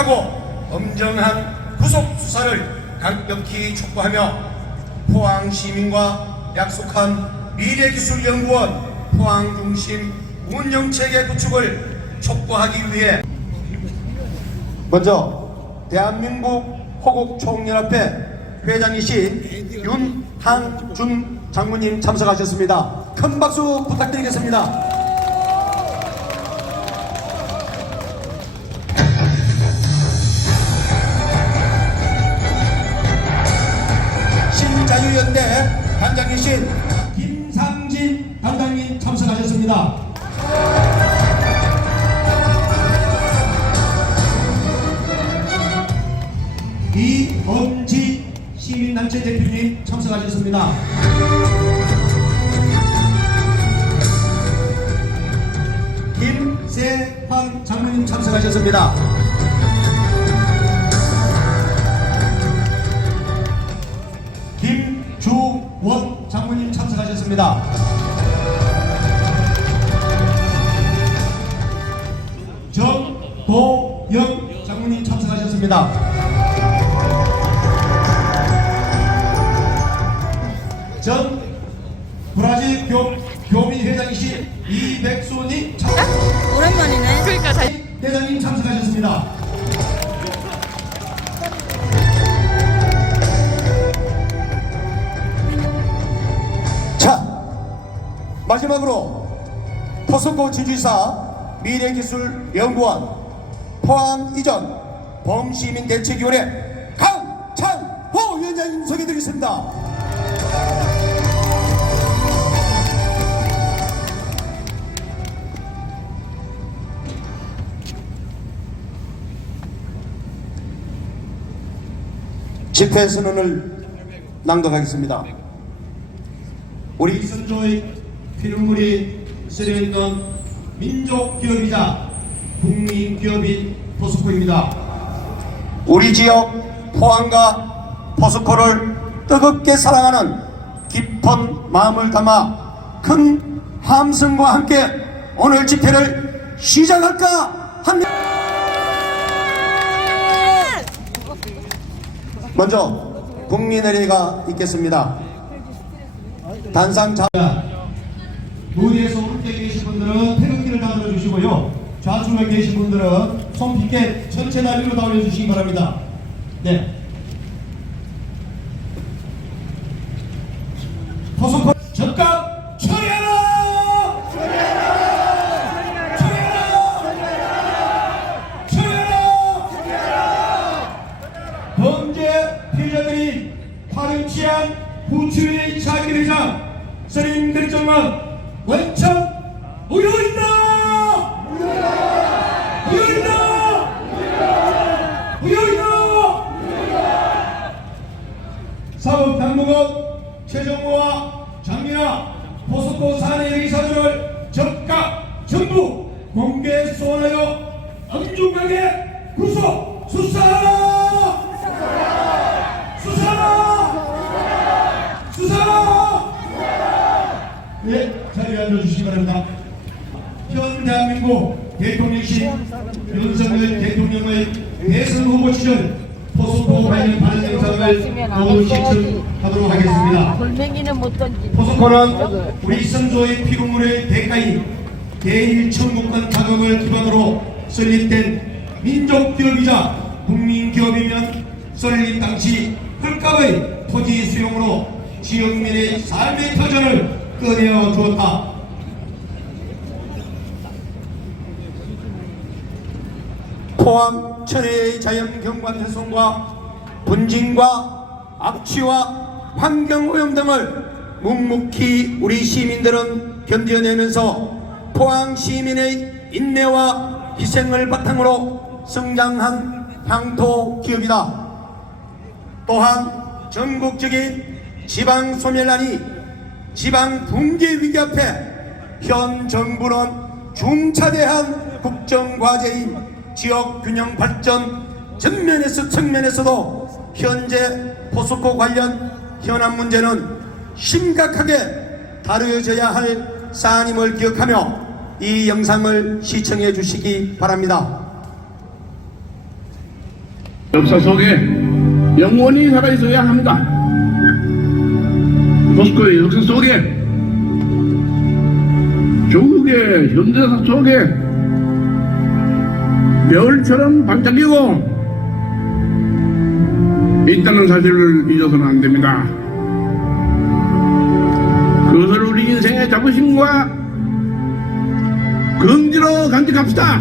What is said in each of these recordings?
심각하고 엄정한 구속 수사를 강력히 촉구하며 포항 시민과 약속한 미래기술연구원 포항 중심 운영체계 구축을 촉구하기 위해 먼저 대한민국 호국총연합회 회장이신 윤항준 장모님 참석하셨습니다. 큰 박수 부탁드리겠습니다. 신자유연대 단장이신 김상진 단장님 참석하셨습니다. 이엄지 시민단체 대표님 참석하셨습니다. 김세환 장로님 참석하셨습니다. 김주원 장로님 참석하셨습니다. 정도영 장로님 참석하셨습니다. 전 브라질 교민 회장이신 이백수님 오랜만이네. 그러니까 회장님 참석하셨습니다. 자, 마지막으로 포스코 지주사 미래기술연구원 포항 이전 범시민대책위원회 강창호 위원장님 소개드리겠습니다. 집회 선언을 낭독하겠습니다. 우리 이선조의 피눈물이 쓰여있는 민족기업이자 국민기업인 포스코입니다. 우리 지역 포항과 포스코를 뜨겁게 사랑하는 깊은 마음을 담아 큰 함성과 함께 오늘 집회를 시작할까 합니다. 먼저 국민의례가 있겠습니다. 단상자 무대에서 오른쪽에 계신 분들은 태극기를 다 들어주시고요, 좌측에 계신 분들은 손쉽게 전체 날개로 다 올려주시기 바랍니다. 네. 포스코 적각 처리하라! 처리하라! 처리하라! 처리하라! 범죄 피해자들이 파렴치한 후추의 차기회장 선임 결정만 원천 무효이다! 무효이다! 무효이다! 사법당국은 최정호와 장민아 포스코 사내 의사들을 적각 전부 공개 소환하여 엄중하게 구속 수사하라! 수사하라! 수사하라! 네, 자리에 앉아주시기 바랍니다. 현 대한민국 대통령실 윤석열 대통령의 대선 후보 시절 포스코 관련 발언 영상을 모두 시청하도록 하겠습니다. 돌멩이는 못 던지. 포스코는 우리 선조의 피눈물의 대가인 대일천국권 자금을 기반으로 설립된 민족기업이자 국민기업이면 설립 당시 헐값의 토지 수용으로 지역민의 삶의 터전을 꺼내어 주었다. 포항 천혜의 자연경관 훼손과 분진과 악취와 환경오염 등을 묵묵히 우리 시민들은 견뎌내면서 포항 시민의 인내와 희생을 바탕으로 성장한 향토 기업이다. 또한 전국적인 지방 소멸난이 지방 붕괴 위기 앞에 현 정부는 중차대한 국정과제인 지역균형 발전 측면에서도 현재 포스코 관련 현안 문제는 심각하게 다뤄져야 할 사안임을 기억하며 이 영상을 시청해 주시기 바랍니다. 역사 속에 영원히 살아있어야 합니다. 포스코의 역사 속에 조국의 현대사 속에 별처럼 반짝이고 있다는 사실을 잊어서는 안 됩니다. 그것을 우리 인생의 자부심과 긍지로 간직합시다.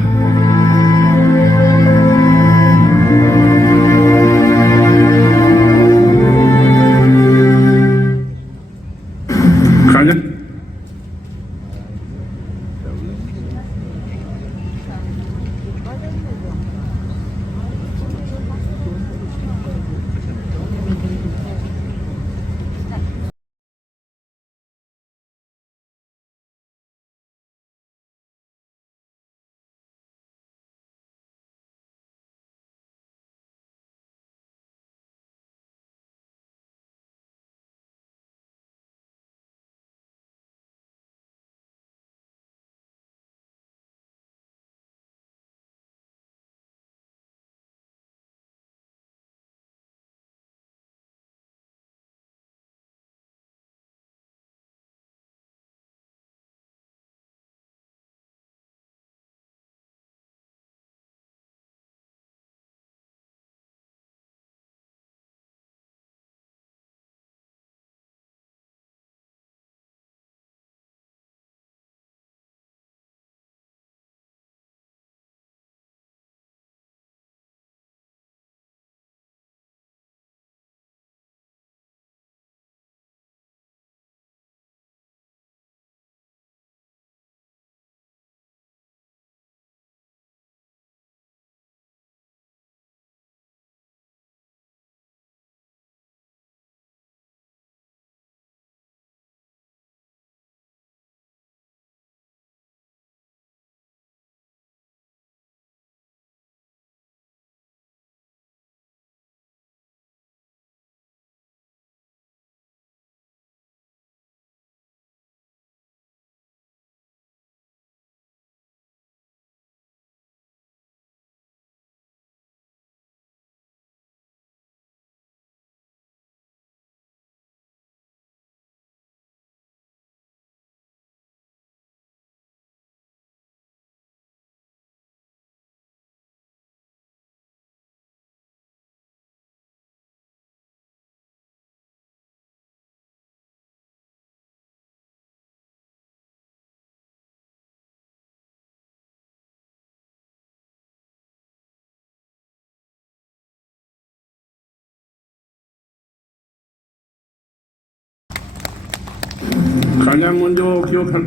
가장 먼저 기억할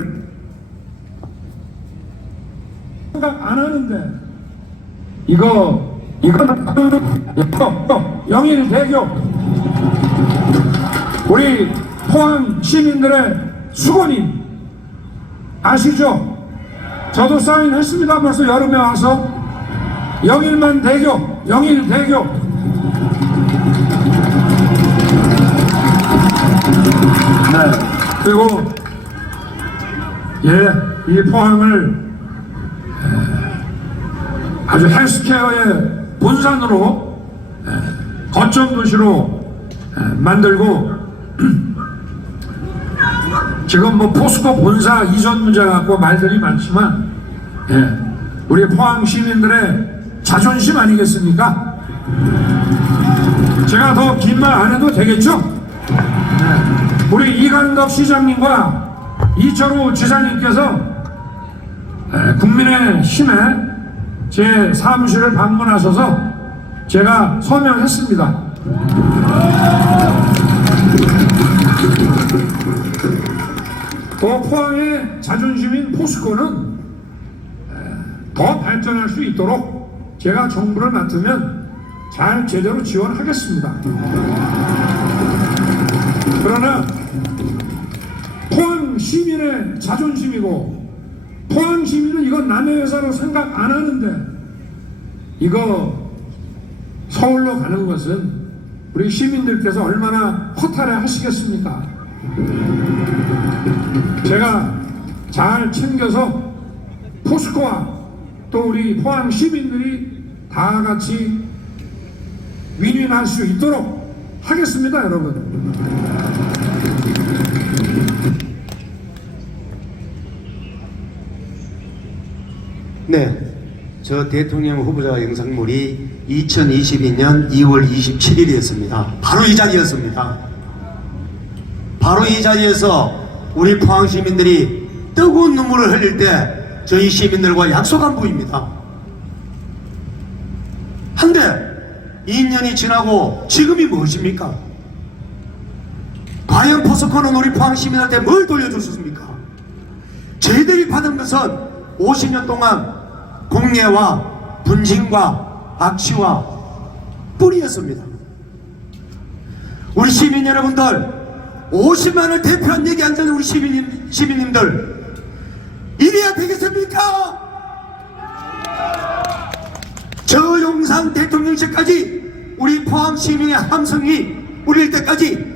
생각 안 하는데 이거 영일대교 우리 포항 시민들의 수건이 아시죠? 저도 사인했습니다. 벌써 여름에 와서 영일만 대교 영일대교 네. 그리고 이 포항을 아주 헬스케어의 본산으로 거점 도시로 만들고 지금 뭐 포스코 본사 이전 문제 갖고 말들이 많지만 우리 포항 시민들의 자존심 아니겠습니까? 제가 더 긴 말 안 해도 되겠죠? 우리 이강덕 시장님과 이철우 지사님께서 국민의힘에 제 사무실을 방문하셔서 제가 서명했습니다. 또 포항의 자존심인 포스코는 더 발전할 수 있도록 제가 정부를 맡으면 잘 제대로 지원하겠습니다. 그러나 포항 시민의 자존심이고 포항 시민은 이건 남의 회사로 생각 안 하는데 이거 서울로 가는 것은 우리 시민들께서 얼마나 허탈해 하시겠습니까? 제가 잘 챙겨서 포스코와 또 우리 포항 시민들이 다 같이 윈윈할 수 있도록 하겠습니다, 여러분. 네, 저 대통령 후보자 영상물이 2022년 2월 27일이었습니다. 바로 이 자리였습니다. 바로 이 자리에서 우리 포항 시민들이 뜨거운 눈물을 흘릴 때 저희 시민들과 약속한 부입니다. 한데 2년이 지나고 지금이 무엇입니까? 과연 포스코는 우리 포항 시민한테 뭘 돌려줬습니까? 저희들이 받은 것은 50년 동안 공예와 분진과 악취와 뿌리였습니다. 우리 시민 여러분들, 50만을 대표한 얘기 앉은 우리 시민님들, 이래야 되겠습니까? 저 용산 대통령실까지 우리 포항 시민의 함성이 울릴 때까지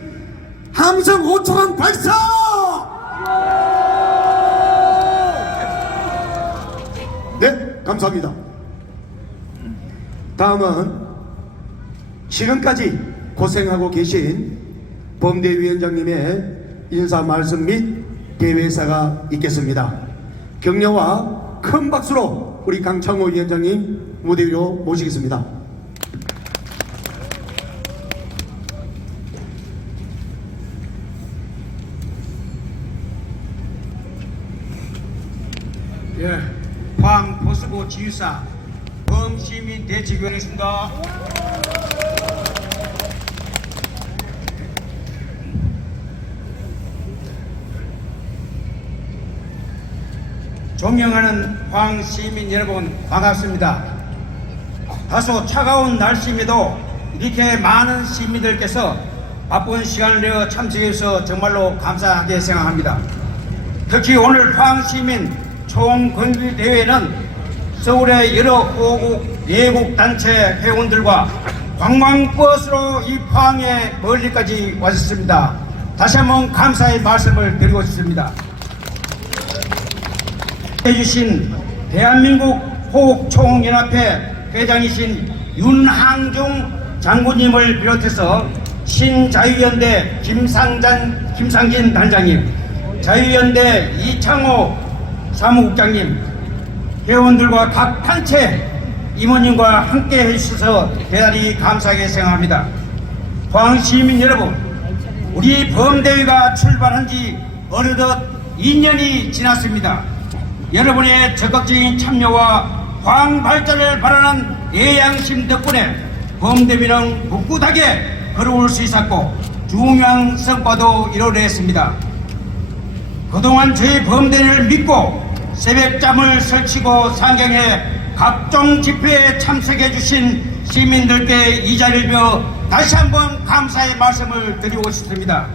함성 5초간 발사! 네, 감사합니다. 다음은 지금까지 고생하고 계신 범대위원장님의 인사 말씀 및 대회사가 있겠습니다. 격려와 큰 박수로 우리 강창호 위원장님 무대 위로 모시겠습니다. 예, 포항 포스코 지유사 범시민 대책위원회입니다. 존경하는 포항 시민 여러분, 반갑습니다. 다소 차가운 날씨임에도 이렇게 많은 시민들께서 바쁜 시간을 내어 참석해 주셔서 정말로 감사하게 생각합니다. 특히 오늘 포항 시민 총건기대회는 서울의 여러 호국 외국 단체 회원들과 관광버스로 이 포항에 멀리까지 왔습니다. 다시 한번 감사의 말씀을 드리고 싶습니다. 해주신 대한민국 호국총연합회 회장이신 윤항중 장군님을 비롯해서 신자유연대 김상진 단장님, 자유연대 이창호 사무국장님, 회원들과 각 단체 임원님과 함께 해주셔서 대단히 감사하게 생각합니다. 포항 시민 여러분, 우리 범대위가 출발한 지 어느덧 2년이 지났습니다. 여러분의 적극적인 참여와 포항 발전을 바라는 애양심 덕분에 범대위는 꿋꿋하게 걸어올 수 있었고 중요한 성과도 이뤄냈습니다. 그동안 저희 범대위를 믿고 새벽잠을 설치고 상경해 각종 집회에 참석해 주신 시민들께 이 자리를 빌어 다시 한번 감사의 말씀을 드리고 싶습니다.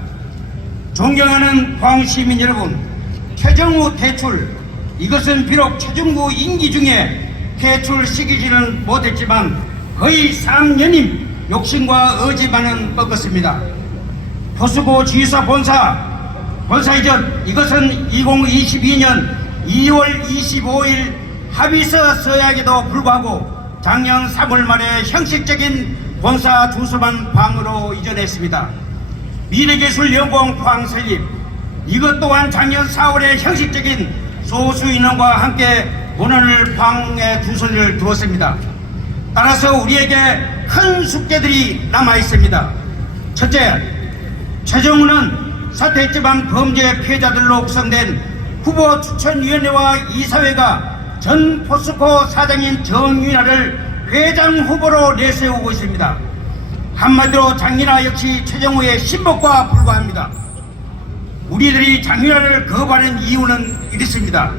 존경하는 포항 시민 여러분, 최정우 퇴출, 이것은 비록 최정부 임기 중에 퇴출시키지는 못했지만 거의 3년임 욕심과 의지만은 꺾었습니다. 포스코 지휘사 본사 이전, 이것은 2022년 2월 25일 합의서 서약에도 불구하고 작년 3월 말에 형식적인 본사 주소만 포항으로 이전했습니다. 미래기술연구원 포항 설립, 이것 또한 작년 4월에 형식적인 소수인원과 함께 본원을 포항에 주소를 두었습니다. 따라서 우리에게 큰 숙제들이 남아 있습니다. 첫째, 최정우는 사퇴했지만 범죄 피해자들로 구성된 후보 추천위원회와 이사회가 전 포스코 사장인 정윤아를 회장 후보로 내세우고 있습니다. 한마디로 장윤아 역시 최정우의 신복과 불과합니다. 우리들이 장윤아를 거부하는 이유는 이렇습니다.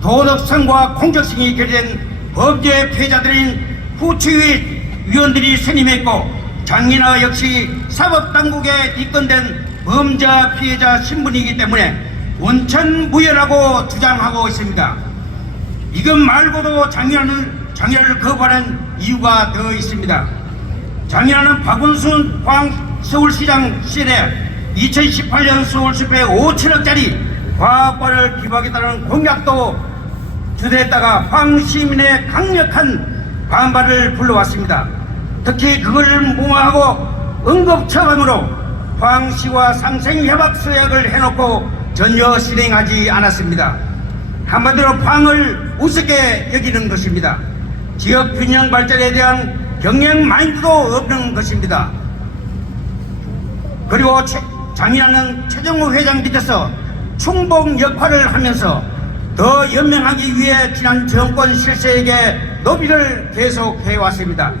도덕성과 공정성이 결여된 범죄 피해자들인 후추위 위원들이 선임했고 장윤아 역시 사법당국에 입건된 범죄 피해자 신분이기 때문에 원천무효라고 주장하고 있습니다. 이것 말고도 장윤아를 거부하는 이유가 더 있습니다. 장윤아는 박원순 포항 서울시장 시절에 2018년 서울숲에 5천억짜리 과학관을 기부하겠다는 공약도 주도했다가 포항 시민의 강력한 반발을 불러왔습니다. 특히 그걸 무마하고 응급처방으로 포항시와 상생협약서약을 해놓고 전혀 실행하지 않았습니다. 한마디로 포항을 우습게 여기는 것입니다. 지역 균형 발전에 대한 경영 마인드도 없는 것입니다. 그리고 장인하는 최정우 회장 밑에서 충복 역할을 하면서 더 연명하기 위해 지난 정권 실세에게 노비를 계속해 왔습니다.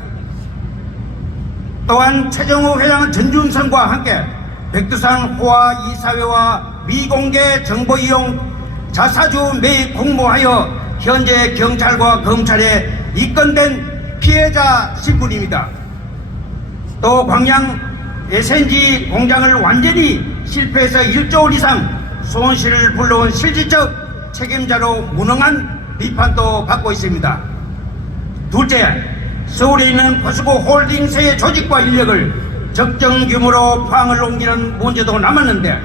또한 최정우 회장은 전준성과 함께 백두산 호화 이사회와 미공개 정보 이용 자사주 매입 공모하여 현재 경찰과 검찰에 입건된 피해자 신분입니다. 또 광양 SNG 공장을 완전히 실패해서 1조 원 이상 손실을 불러온 실질적 책임자로 무능한 비판도 받고 있습니다. 둘째, 서울에 있는 포스코 홀딩스의 조직과 인력을 적정 규모로 포항을 옮기는 문제도 남았는데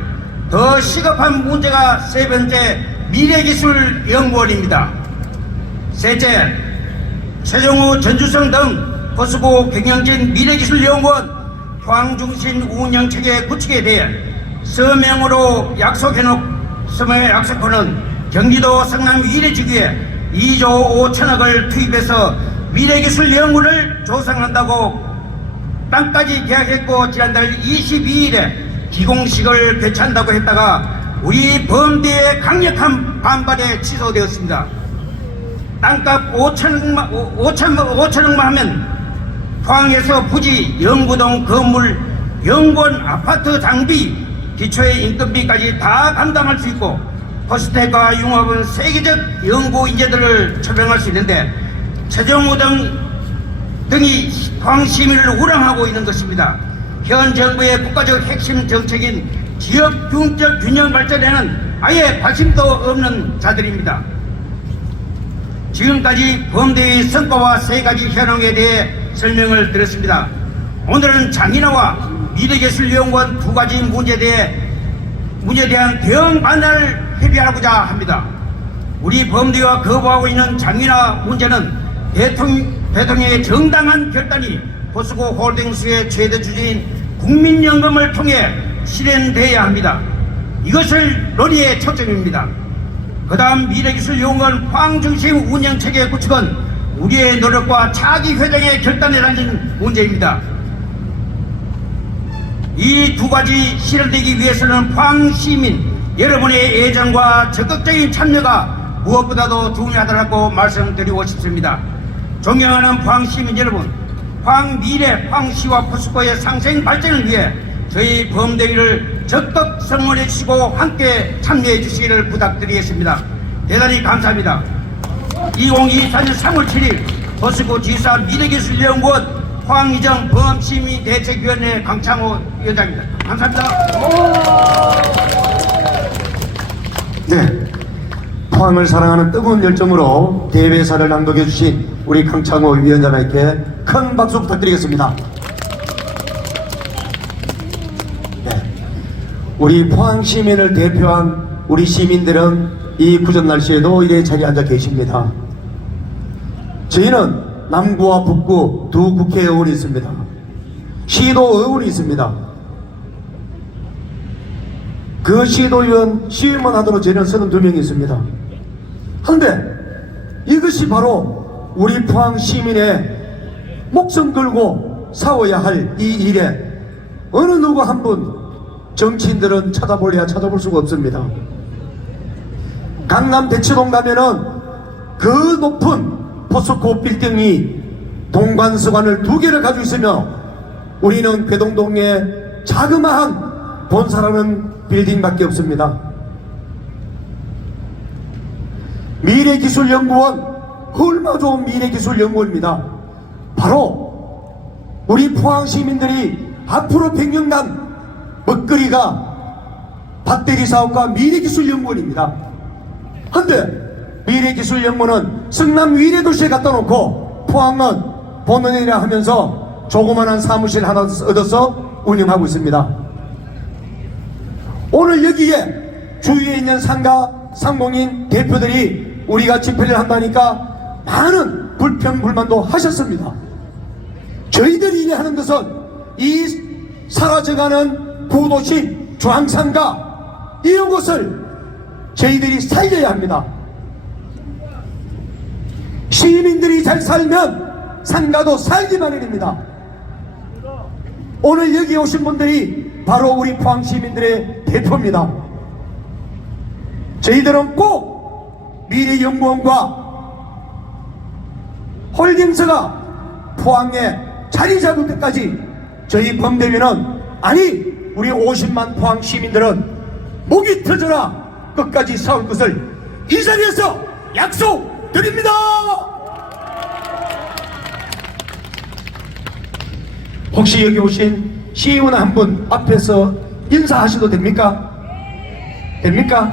더 시급한 문제가 세 번째 미래기술연구원입니다. 셋째, 최정우, 전주성 등 포스코 경영진 미래기술연구원 포항중심 운영체계 구축에 대해 서명으로 약속해놓은 경기도 성남 위례지구에 2조 5천억을 투입해서 미래기술연구를 조성한다고 땅까지 계약했고 지난달 22일에 기공식을 개최한다고 했다가 우리 범대의 강력한 반발에 취소되었습니다. 땅값 5천억만 하면 포항에서 부지, 연구동 건물, 연구원, 아파트 장비, 기초의 인건비까지 다 감당할 수 있고 포스텍과 융합은 세계적 연구 인재들을 초빙할 수 있는데 최정우 등이 포항 시민을 우랑하고 있는 것입니다. 현 정부의 국가적 핵심 정책인 지역 균형 발전에는 아예 관심도 없는 자들입니다. 지금까지 범대의 성과와 세 가지 현황에 대해 설명을 드렸습니다. 오늘은 장인화와 미래기술연구원 두 가지 문제에 대한 대응 방안을 협의하고자 합니다. 우리 범대와 거부하고 있는 장인화 문제는 대통령의 정당한 결단이 포스코 홀딩스의 최대 주주인 국민연금을 통해 실현돼야 합니다. 이것을 논의의 초점입니다. 그 다음 미래기술연구원 포항중심 운영체계 구축은 우리의 노력과 차기 회장의 결단에 달린 문제입니다. 이 두 가지 실현되기 위해서는 포항 시민 여러분의 애정과 적극적인 참여가 무엇보다도 중요하다고 말씀드리고 싶습니다. 존경하는 포항 시민 여러분, 포항 미래 포항시와 포스코의 상생 발전을 위해 저희 범대위를 적극 성원해 주시고 함께 참여해 주시기를 부탁드리겠습니다. 대단히 감사합니다. 2024년 3월 7일 포스코 지사 미래기술연구원 포항이정 범시민대책위원회 강창호 위원장입니다. 감사합니다. 네, 포항을 사랑하는 뜨거운 열정으로 대회사를 낭독해 주신 우리 강창호 위원장님께 큰 박수 부탁드리겠습니다. 네, 우리 포항 시민을 대표한 우리 시민들은 이 구전 날씨에도 이래 자리에 앉아 계십니다. 저희는 남구와 북구 두 국회의원이 있습니다. 시도의원이 있습니다. 그 시도의원 시위만 하도록 저희는 32명이 있습니다. 그런데 이것이 바로 우리 포항 시민의 목숨 걸고 싸워야 할 이 일에 어느 누구 한 분 정치인들은 찾아볼 수가 없습니다. 강남 대치동 가면은 그 높은 포스코 빌딩이 동관서관을 2개를 가지고 있으며 우리는 괴동동에 자그마한 본사라는 빌딩밖에 없습니다. 미래기술연구원, 얼마 좋은 미래기술연구원입니다. 바로 우리 포항 시민들이 앞으로 100년간 먹거리가 배터리 사업과 미래기술연구원입니다. 그런데 미래기술연구원은 성남 위례도시에 갖다 놓고 포항은 본원이라 하면서 조그만한 사무실 하나 얻어서 운영하고 있습니다. 오늘 여기에 주위에 있는 상가 상공인 대표들이 우리가 집회를 한다니까 많은 불평 불만도 하셨습니다. 저희들이 시민이 하는 것은 이 사라져가는 구도심, 중앙상가 이런 것을 저희들이 살려야 합니다. 시민들이 잘 살면 상가도 살기 마련입니다. 오늘 여기 오신 분들이 바로 우리 포항 시민들의 대표입니다. 저희들은 꼭 미래연구원과 홀딩스가 포항에 자리 잡을 때까지 저희 범대위는, 아니 우리 50만 포항 시민들은 목이 터져라 끝까지 싸울 것을 이 자리에서 약속드립니다. 혹시 여기 오신 시의원 한 분 앞에서 인사하셔도 됩니까? 됩니까?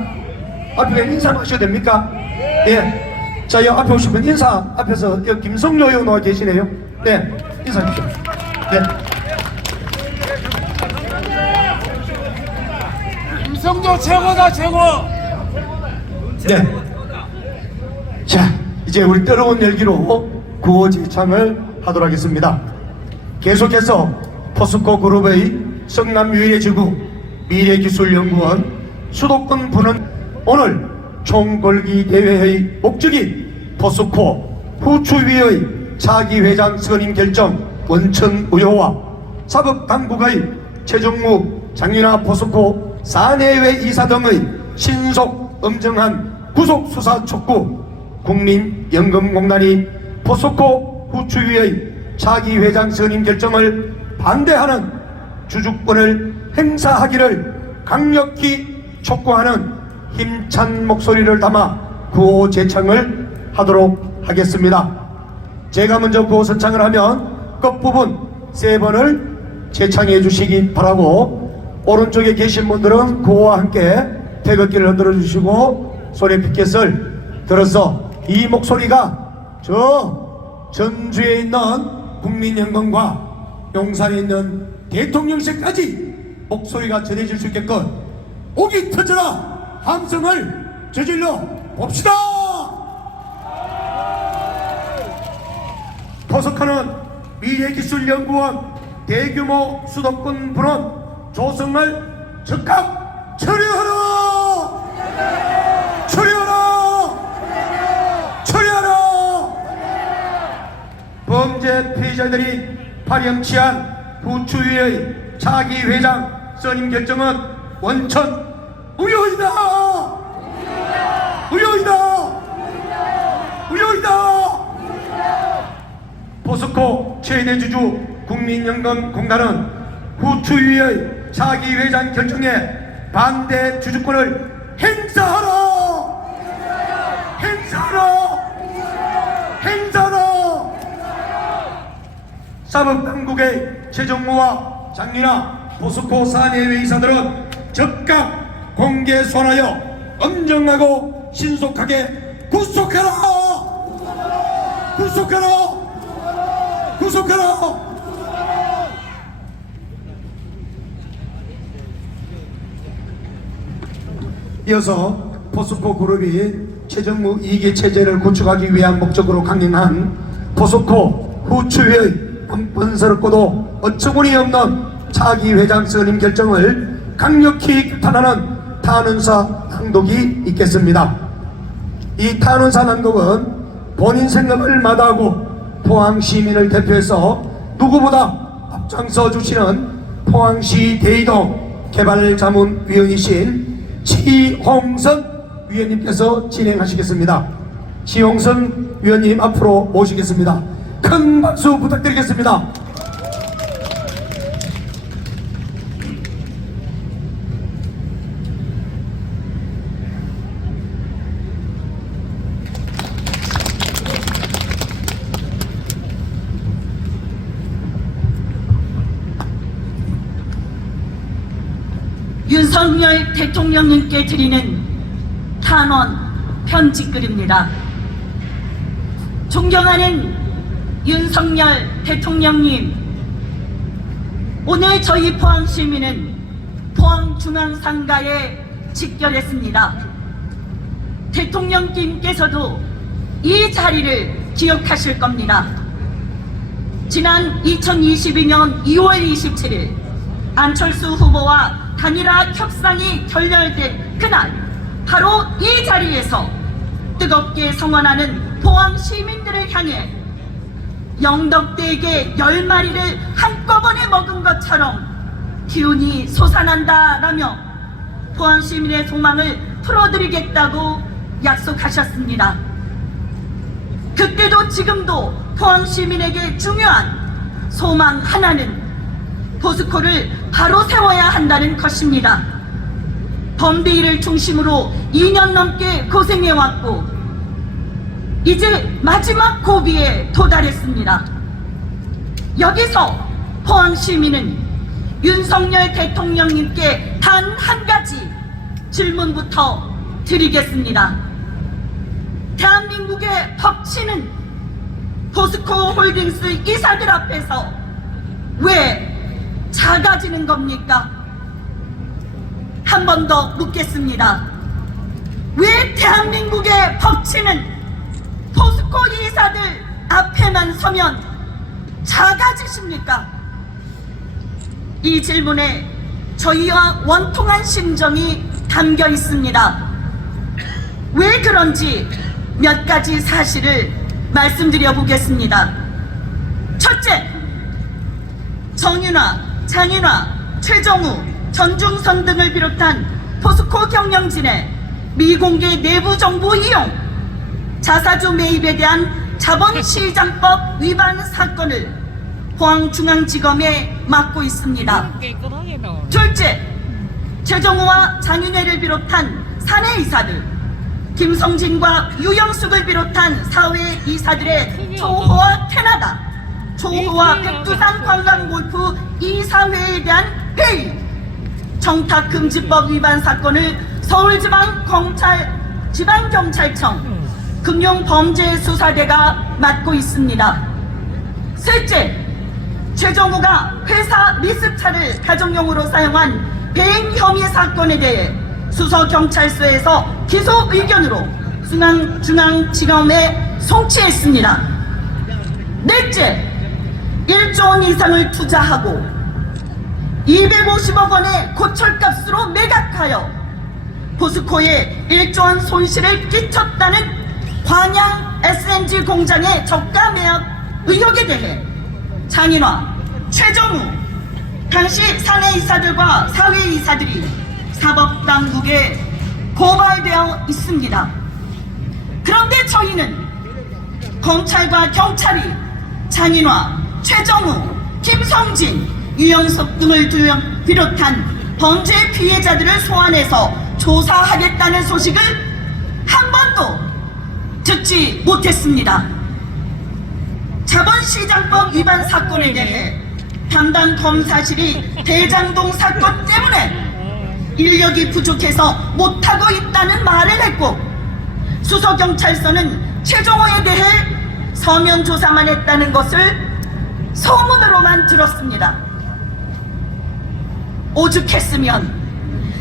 앞에 인사하셔도 됩니까? 예. 자, 여기 앞에 오신 분 인사 앞에서 여기 김성료 의원 계시네요. 네, 인사해 주십시오. 네. 김성조 최고다, 최고. 네. 자, 이제 우리 뜨거운 열기로 구호 제창을 하도록 하겠습니다. 계속해서 포스코 그룹의 성남유일해지구 미래기술연구원 수도권 부는 오늘 총궐기 대회의 목적이 포스코 후추위의 차기 회장 선임 결정 원천 무효와 사법당국의 최정무 장윤아 포스코 사내외 이사 등의 신속 엄정한 구속수사 촉구, 국민연금공단이 포스코 후추위의 차기 회장 선임 결정을 반대하는 주주권을 행사하기를 강력히 촉구하는 힘찬 목소리를 담아 구호 제창을 하도록 하겠습니다. 제가 먼저 구호 선창을 하면 끝부분 3번을 제창해 주시기 바라고, 오른쪽에 계신 분들은 구호와 함께 태극기를 흔들어 주시고 소리 피켓을 들어서 이 목소리가 저 전주에 있는 국민연금과 용산에 있는 대통령실까지 목소리가 전해질 수 있게끔 목이 터져라 함성을 저질러 봅시다. 포스코는 미래기술연구원 대규모 수도권 분원 조성을 즉각 처리하라! 처리하라! 처리하라! 범죄 피해자들이 파렴치한 후추위의 차기 회장 선임 결정은 원천 무효이다! 무효이다! 무효이다! 포스코 최대 주주 국민연금공단은 후추위의 차기 회장 결정에 반대 주주권을 행사하라! 행사하라! 행사하라! 사법당국의 최정무와 장윤아 포스코 사내외 이사들은 즉각 공개 소환하여 엄정하고 신속하게 구속하라! 구속하라! 구속하라! 이어서 포스코 그룹이 최정무 이기 체제를 구축하기 위한 목적으로 강행한 포스코 후추위의 뻔뻔스럽고도 어처구니 없는 차기 회장 선임 결정을 강력히 비판하는 탄원서 낭독이 있겠습니다. 이 탄원서 낭독은 본인 생각을 마다하고 포항 시민을 대표해서 누구보다 앞장서 주시는 포항시 대이동 개발자문위원이신 지홍선 위원님께서 진행하시겠습니다. 지홍선 위원님 앞으로 모시겠습니다. 큰 박수 부탁드리겠습니다. 윤석열 대통령님께 드리는 탄원 편지글입니다. 존경하는 윤석열 대통령님, 오늘 저희 포항시민은 포항중앙상가에 직결했습니다. 대통령님께서도 이 자리를 기억하실 겁니다. 지난 2022년 2월 27일 안철수 후보와 단일화 협상이 결렬된 그날 바로 이 자리에서 뜨겁게 성원하는 포항 시민들을 향해 영덕대게 10마리를 한꺼번에 먹은 것처럼 기운이 솟아난다라며 포항 시민의 소망을 풀어드리겠다고 약속하셨습니다. 그때도 지금도 포항 시민에게 중요한 소망 하나는 포스코를 바로 세워야 한다는 것입니다. 범대위를 중심으로 2년 넘게 고생해왔고 이제 마지막 고비에 도달했습니다. 여기서 포항 시민은 윤석열 대통령님께 단 한 가지 질문부터 드리겠습니다. 대한민국의 법치는 포스코 홀딩스 이사들 앞에서 왜 작아지는 겁니까? 한 번 더 묻겠습니다. 왜 대한민국의 법치는 포스코 이사들 앞에만 서면 작아지십니까? 이 질문에 저희와 원통한 심정이 담겨 있습니다. 왜 그런지 몇 가지 사실을 말씀드려 보겠습니다. 첫째, 정윤화, 장윤화, 최정우, 전중선 등을 비롯한 포스코 경영진의 미공개 내부 정보 이용, 자사주 매입에 대한 자본시장법 위반 사건을 포항중앙지검에 맡고 있습니다. 둘째, 최정우와 장윤회를 비롯한 사내 이사들, 김성진과 유영숙을 비롯한 사회 이사들의 초호와 캐나다, 초호와 백두산 관광골프 이사회에 대한 회의, 청탁금지법 위반 사건을 서울지방경찰청 금융범죄수사대가 맡고 있습니다. 셋째, 최정우가 회사 리스차를 가정용으로 사용한 배임 혐의 사건에 대해 수서경찰서에서 기소 의견으로 중앙지검에 송치했습니다. 넷째, 1조 원 이상을 투자하고 250억 원의 고철값으로 매각하여 포스코에 1조 원 손실을 끼쳤다는 광양 SNG 공장의 저가 매각 의혹에 대해 장인화, 최정우, 당시 사내이사들과 사회이사들이 사법당국에 고발되어 있습니다. 그런데 저희는 검찰과 경찰이 장인화, 최정우, 김성진, 유영석 등을 비롯한 범죄 피해자들을 소환해서 조사하겠다는 소식을 한 번도 듣지 못했습니다. 자본시장법 위반 사건에 대해 담당 검사실이 대장동 사건 때문에 인력이 부족해서 못하고 있다는 말을 했고, 수서경찰서는 최종호에 대해 서면 조사만 했다는 것을 소문으로만 들었습니다. 오죽했으면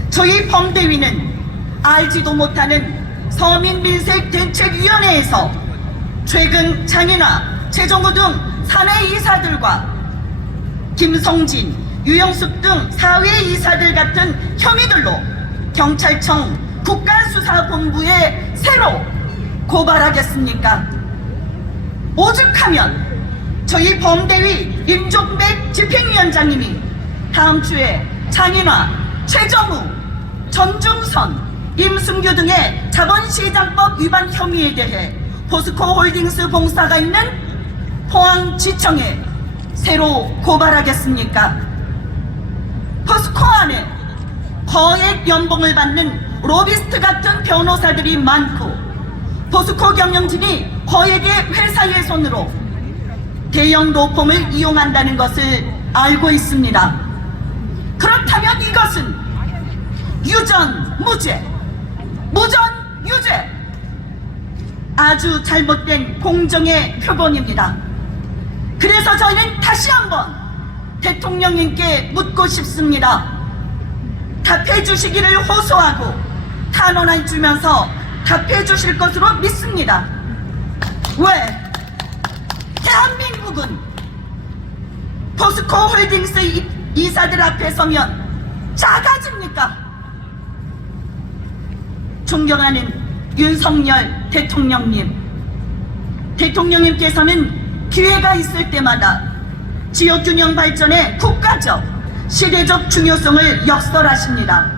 저희 범대위는 알지도 못하는 서민민생대책위원회에서 최근 장인화, 최정우 등 사내이사들과 김성진, 유영숙 등 사회이사들 같은 혐의들로 경찰청 국가수사본부에 새로 고발하겠습니까? 오죽하면 저희 범대위 임종백 집행위원장님이 다음 주에 장인화, 최정우, 전중선, 임승규 등의 자본시장법 위반 혐의에 대해 포스코홀딩스 본사가 있는 포항지청에 새로 고발하겠습니까? 포스코 안에 거액 연봉을 받는 로비스트 같은 변호사들이 많고, 포스코 경영진이 거액의 회사의 손으로 대형 로펌을 이용한다는 것을 알고 있습니다. 그렇다면 이것은 유전 무죄, 무전 유죄, 아주 잘못된 공정의 표본입니다. 그래서 저희는 다시 한번 대통령님께 묻고 싶습니다. 답해 주시기를 호소하고 탄원해 주면서 답해 주실 것으로 믿습니다. 왜 대한민국은 포스코 홀딩스 이사들 앞에 서면 작아집니까? 존경하는 윤석열 대통령님께서는 기회가 있을 때마다 지역균형 발전의 국가적, 시대적 중요성을 역설하십니다.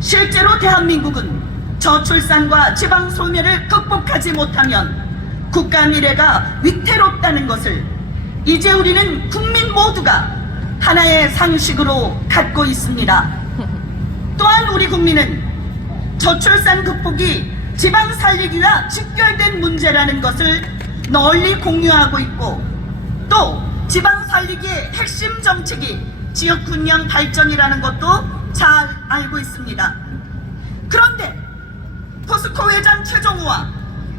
실제로 대한민국은 저출산과 지방소멸을 극복하지 못하면 국가 미래가 위태롭다는 것을 이제 우리는 국민 모두가 하나의 상식으로 갖고 있습니다. 또한 우리 국민은 저출산 극복이 지방 살리기와 직결된 문제라는 것을 널리 공유하고 있고, 또 지방 살리기의 핵심 정책이 지역균형 발전이라는 것도 잘 알고 있습니다. 그런데 포스코 회장 최정우와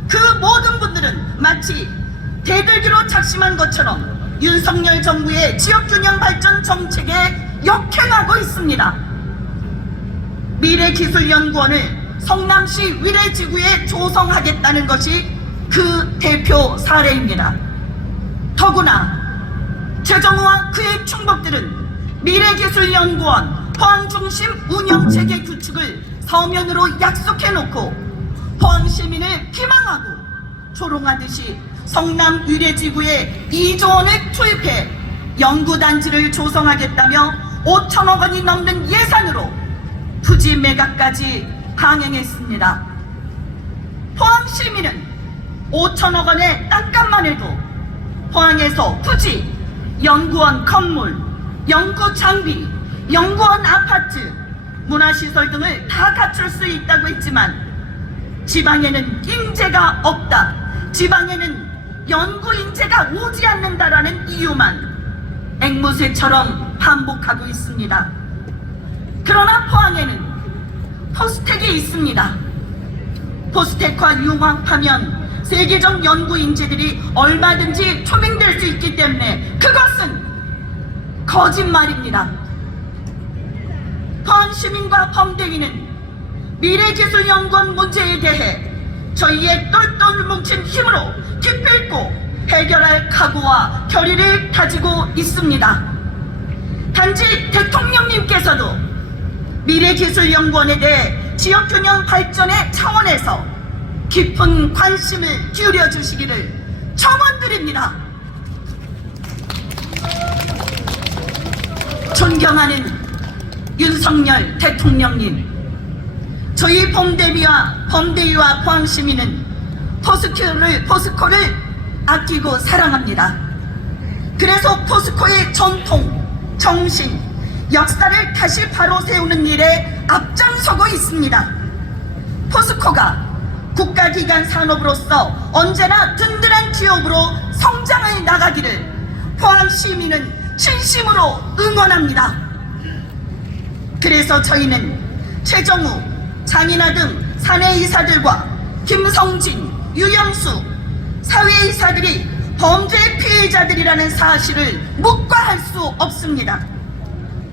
그 모든 분들은 마치 대들기로 작심한 것처럼 윤석열 정부의 지역균형 발전 정책에 역행하고 있습니다. 미래기술연구원을 성남시 위례지구에 조성하겠다는 것이 그 대표 사례입니다. 더구나 최정우와 그의 충복들은 미래기술연구원 포항중심 운영체계 구축을 서면으로 약속해놓고 포항시민을 기망하고 조롱하듯이 성남 위례지구에 2조 원을 투입해 연구단지를 조성하겠다며 5천억 원이 넘는 예산으로 부지 매각까지 강행했습니다. 포항시민은 5천억 원의 땅값만 해도 포항에서 부지, 연구원 건물, 연구 장비, 연구원 아파트, 문화시설 등을 다 갖출 수 있다고 했지만 지방에는 인재가 없다, 지방에는 연구 인재가 오지 않는다라는 이유만 앵무새처럼 반복하고 있습니다. 그러나 포항에는 포스텍이 있습니다. 포스텍과 융합하면 세계적 연구 인재들이 얼마든지 초빙될 수 있기 때문에 그것은 거짓말입니다. 포항 시민과 범대위는 미래기술연구원 문제에 대해 저희의 똘똘 뭉친 힘으로 기필코 해결할 각오와 결의를 가지고 있습니다. 단지 대통령님께서도 미래기술연구원에 대해 지역균형 발전의 차원에서 깊은 관심을 기울여 주시기를 청원드립니다. 존경하는 윤석열 대통령님, 저희 범대위와 포항시민은 포스코를 아끼고 사랑합니다. 그래서 포스코의 전통, 정신, 역사를 다시 바로 세우는 일에 앞장서고 있습니다. 포스코가 국가기관 산업으로서 언제나 든든한 기업으로 성장해 나가기를 포항시민은 진심으로 응원합니다. 그래서 저희는 최정우, 장인하 등 사내이사들과 김성진, 유영수 사회이사들이 범죄 피해자들이라는 사실을 묵과할 수 없습니다.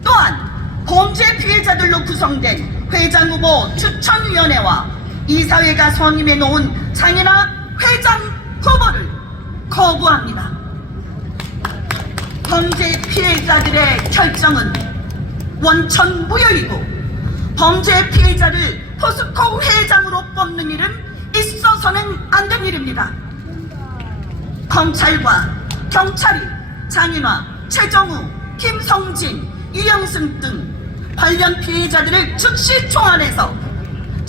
또한 범죄 피해자들로 구성된 회장후보 추천위원회와 이사회가 선임해 놓은 장인하 회장 후보를 거부합니다. 범죄 피해자들의 결정은 원천무효이고 범죄 피해자를 포스코 회장으로 뽑는 일은 있어서는 안 된 일입니다. 검찰과 경찰이 장인하, 최정우, 김성진, 유영승 등 관련 피해자들을 즉시 총알해서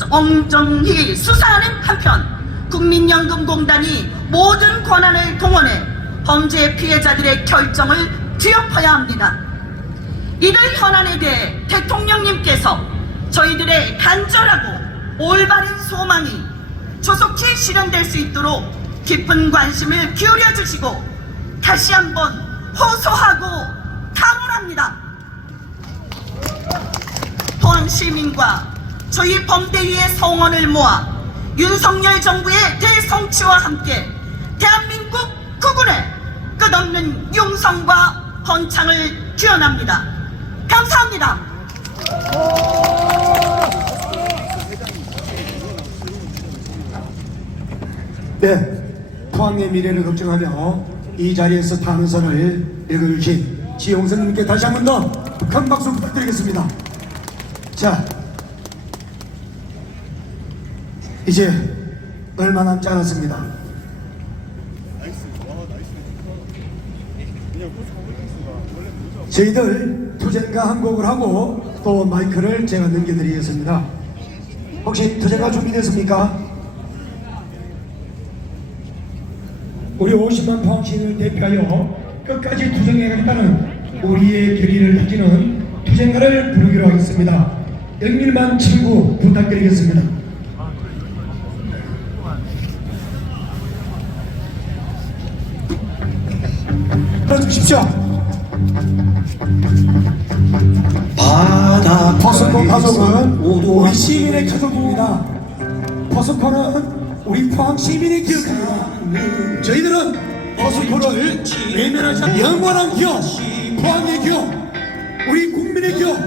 엄정히 수사하는 한편 국민연금공단이 모든 권한을 동원해 범죄 피해자들의 결정을 뒤엎어야 합니다. 이들 현안에 대해 대통령님께서 저희들의 간절하고 올바른 소망이 조속히 실현될 수 있도록 깊은 관심을 기울여 주시고 다시 한번 호소하고 강원합니다. 포항 시민과 저희 범대위의 성원을 모아 윤석열 정부의 대성취와 함께 대한민국 국군의 끝없는 용성과 번창을 기원합니다. 감사합니다. 네, 포항의 미래를 걱정하며 이 자리에서 탄원서를 읽어주신 지용선님께 다시 한 번 더 큰 박수 부탁드리겠습니다. 자, 이제 얼마 남지 않았습니다. 저희들 투쟁가 한 곡을 하고 또 마이크를 제가 넘겨드리겠습니다. 혹시 투쟁가 준비됐습니까? 우리 50만 포항시민을 대표하여 끝까지 투쟁해가겠다는 우리의 결의를 다지는 투쟁가를 부르기로 하겠습니다. 영밀만 친구 부탁드리겠습니다. 들어주십시오. 포스코 가족은 우리 시민의 가족입니다. 포스코는 우리 포항 시민의 기업입니다. 저희들은 포스코를 외면하지 않는 영원한 기업, 포항의 기업, 우리 국민의 기업.